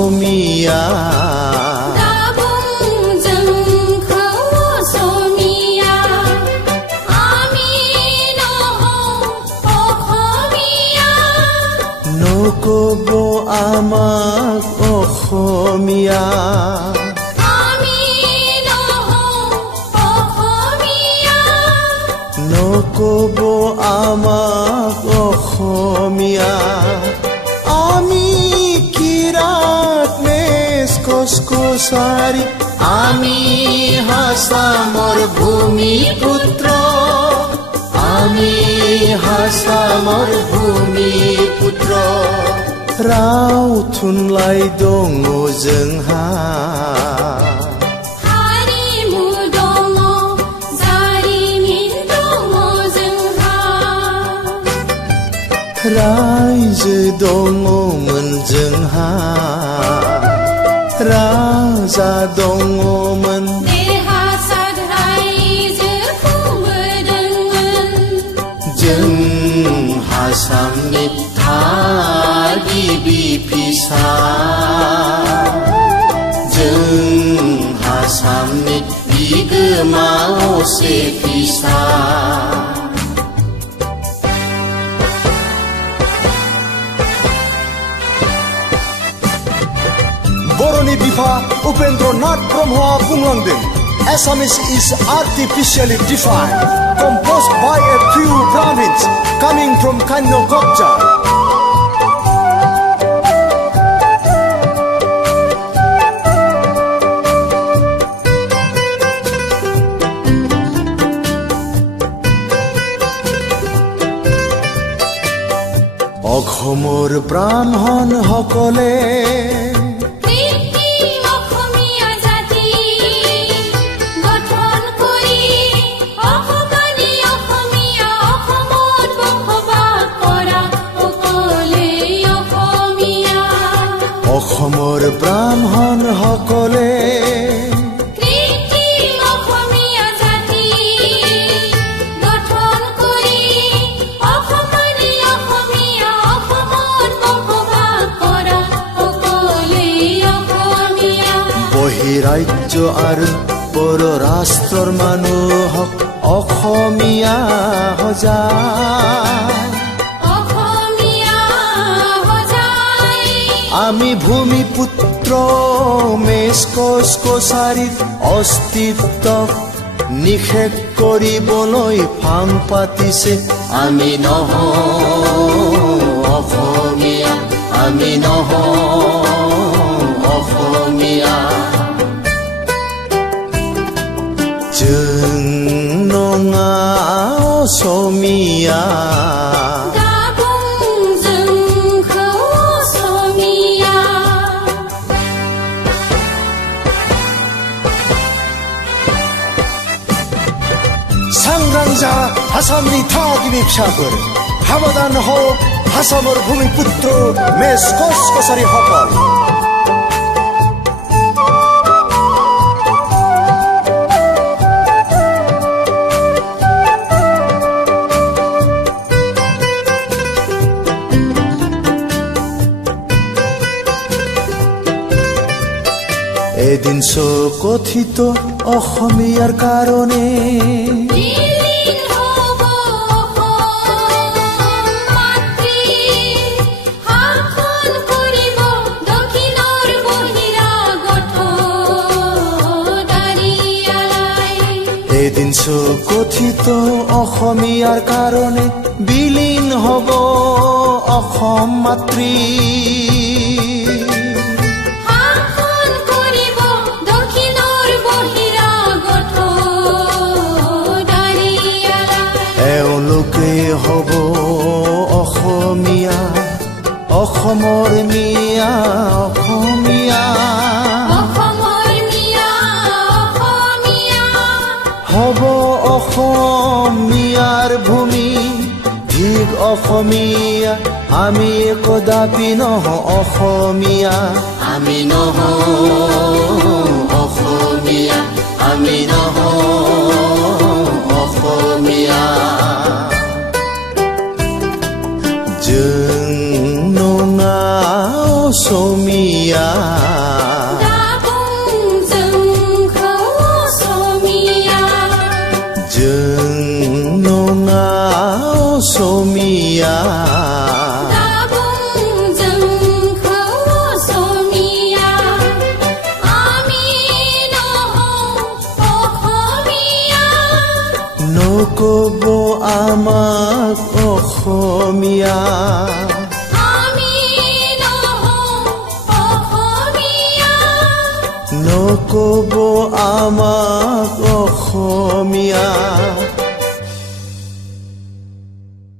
असमिया নকব আমাক অসমীয়া নকব আমাক অসমীয়া আমি কিৰাত মেচ কচকচাৰী আমি হাছামৰ ভূমিপুত্ৰ আমি হাছামৰ ভূমিপুত্ৰ राव थुनलाइ दङ जोंहा हारिमु दङ जारिमिन दङ जोंहा रायजो दङमोन जोंहा राजा दङमोन देरहासार रायजो खुंबोदोंमोन जों हासामनि गिबि फिसा जों हासामनि बिगोमा असे फिसा बर'नि बिफा उपेन्द्रनाथ ब्रह्मआ बुंलांदों Assamese is artificially defined, composed by a few Brahmins coming from Kanyokopcha. অসমৰ ব্ৰাহ্মণ সকলে অসমীয়া জাতি গঠন কৰি অসমী অসমীয়া অসমত বসবাস কৰা সকলে অসমীয়া অসমৰ ব্ৰাহ্মণ সকলে অসমীয়া জাতি গঠন কৰি অসমী অসমীয়া অসমত বসবাস কৰা সকলে অসমীয়া বহিৰাজ্য আৰু পৰৰাষ্ট্ৰৰ মানুহক অসমীয়া সজায় অসমীয়া সজাই আমি ভূমিপুত্ৰ মেচ কচকচাৰীৰ অস্তিত্বক নিষেধ কৰিবলৈ ফাং পাতিছে আমি নহওঁ অসমীয়া আমি নহওঁ অসমীয়া जों नङा असमिया सांग्रां जा आसामनि थागिबि फिसाफोर हाबादान हक आसामर भूमिपुत्र मेच कचकचारी সকল এদিন কথিত অসমীয়াৰ কাৰণে এদিন কথিত অসমীয়াৰ কাৰণে বিলীন হ'ব অসম মাতৃ এওঁলোকে হ'ব অসমীয়া অসমৰ মিয়া অসমীয়া হ'ব অসমীয়াৰ ভূমি ঠিক অসমীয়া আমি কদাপি নহওঁ অসমীয়া আমি নহওঁ অসমীয়া আমি নহওঁ অসমীয়া जों नङा असमिया असमिया दाबुं जोंखौ असमिया जों नङा असमिया दाबुं जोंखौ असमिया आमि নহওঁ অসমীয়া নকব আমাক অসমীয়া আমি নহওঁ অসমীয়া নকব আমাক অসমীয়া